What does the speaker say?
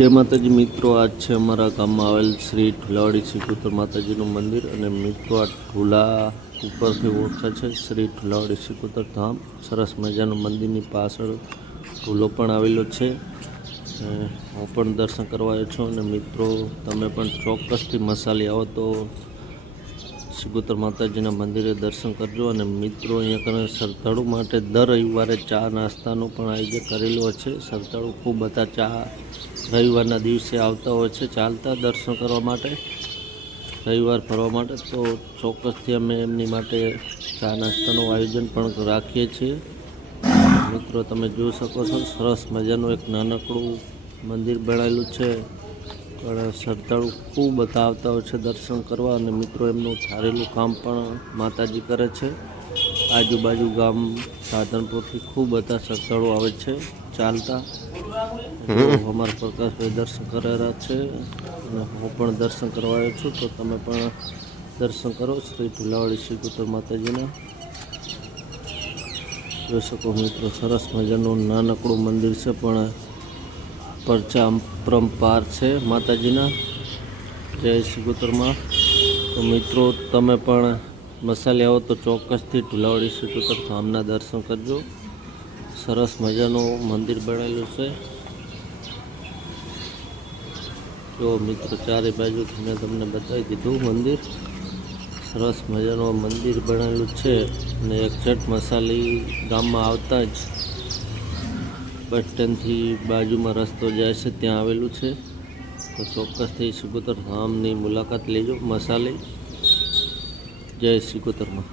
जय माताजी मित्रों, आज है अमरा गाम में आवेल श्री ढुलावाड़ी सिकोतर माताजीનું મંદિર અને મિત્રો આ ઢુલા ઉપરથી ઓળખાય છે શ્રી ઢુલાવાડી સિકોતર ધામ। સરસ મજાનું મંદિરની પાછળ ઢુલો પણ આવેલો છે। હું પણ દર્શન કરવા આવ્યો છું અને મિત્રો તમે પણ ચોક્કસથી મસાલી આવો તો સિકોતર માતાજીના મંદિરે દર્શન કરજો। અને મિત્રો અહીંયા કને શ્રદ્ધાળુ માટે દર રવિવારે ચા નાસ્તાનું પણ આયોજન કરેલું છે। શ્રદ્ધાળુ ખૂબ બધા ચા રવિવારના દિવસે આવતા હોય છે ચાલતા દર્શન કરવા માટે, રવિવાર ફરવા માટે। તો ચોક્કસથી અમે એમની માટે ચા નાસ્તાનું આયોજન પણ રાખીએ છીએ। મિત્રો તમે જોઈ શકો છો સરસ મજાનું એક નાનકડું મંદિર બનાવેલું છે, પણ શ્રદ્ધાળુ ખૂબ બધા આવતા હોય છે દર્શન કરવા। અને મિત્રો એમનું ધારેલું કામ પણ માતાજી કરે છે। આજુબાજુ ગામ સાધનપુરથી ખૂબ બધા શ્રદ્ધાળુ આવે છે ચાલતા। અમારા પ્રકાશભાઈ દર્શન કરેલા છે અને હું પણ દર્શન કરવા આવ્યો છું, તો તમે પણ દર્શન કરો શ્રી ઢુલાવાડી સિકોતર માતાજીના। જોઈ શકો મિત્રો સરસ મજાનું નાનકડું મંદિર છે, પણ પરચા પરંપાર છે માતાજીના। જય સિકોતરમાં। તો મિત્રો તમે પણ મસાલે આવો તો ચોક્કસથી ઢુલાવાડી સિકોતર ધામના દર્શન કરજો। સરસ મજાનું મંદિર બનાવેલું છે। જો મિત્રો ચારે બાજુ મેં તમને બતાવી દીધું મંદિર, સરસ મજાનું મંદિર બનાવેલું છે। અને એક્ઝેક્ટ મસાલી ગામમાં આવતા જ બસ સ્ટેન્ડથી બાજુમાં રસ્તો જાય છે ત્યાં આવેલું છે। તો ચોક્કસથી સિકોતર ધામની મુલાકાત લેજો મસાલે। જય સિકોતરમાં।